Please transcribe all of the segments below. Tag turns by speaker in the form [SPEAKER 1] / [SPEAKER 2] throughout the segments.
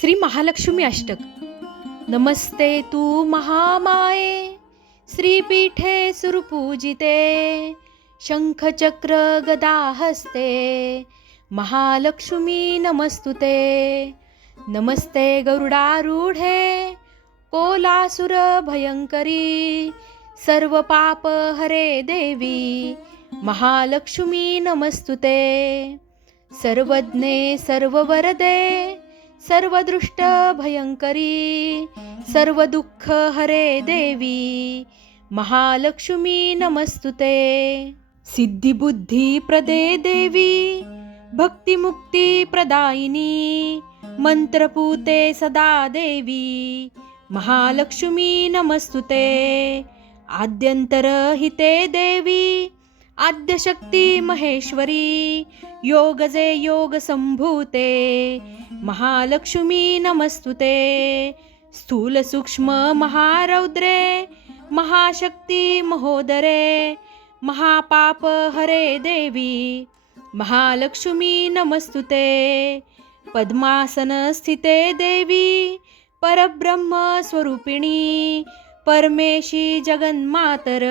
[SPEAKER 1] श्री महालक्ष्मी अष्टक. नमस्ते तू महामाये श्रीपीठे सुरपूजिते शंखचक्र गदा हस्ते महालक्ष्मी नमस्तुते. नमस्ते गरुडारूढे कोलासुर भयंकरी सर्व पाप हरे देवी महालक्ष्मी नमस्तुते. सर्वज्ञे सर्ववरदे सर्वदृष्ट भयंकरी सर्व दुःख हरे देवी महालक्ष्मी नमस्तुते। सिद्धिबुद्धी प्रदे देवी भक्तिमुक्ती प्रदायिनी मंत्रपूते सदा देवी महालक्ष्मी नमस्तुते। आद्यंतरहिते देवी आद्यशक्ती महेश्वरी योगजे योग संभूते महालक्ष्मी नमस्तुते स्थूल सूक्ष्म महारौद्रे महाशक्ती महोदरे महापाप हरे देवी महालक्ष्मी नमस्तुते पद्मासन स्थिते देवी परब्रह्म स्वरूपिणी परमेशी जगन्मातर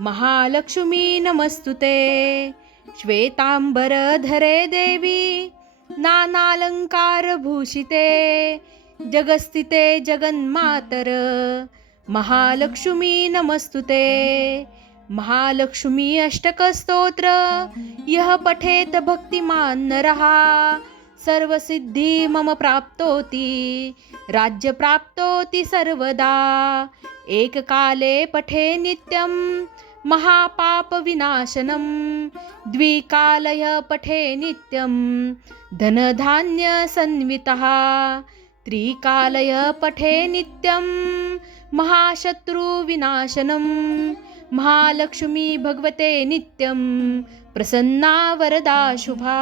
[SPEAKER 1] महालक्ष्मी नमस्तुते. श्वेतांबरधरे देवी नानालंकार भूषिते जगस्थिते जगन्मातर महालक्ष्मी नमस्तुते. महालक्ष्मी अष्टकस्तोत्र यः पठेत भक्तिमान नरः सर्वसिद्धी मम प्राप्तोति राज्य प्राप्तोति सर्वदा. एककाले पठे नित्यं महापापविनाशनं। द्विकालय पठे नित्यं धनधान्यसन्वितः त्रिकालय पठे नित्यं महाशत्रुविनाशनं महालक्ष्मी भगवते नित्यं प्रसन्ना वरदा शुभा।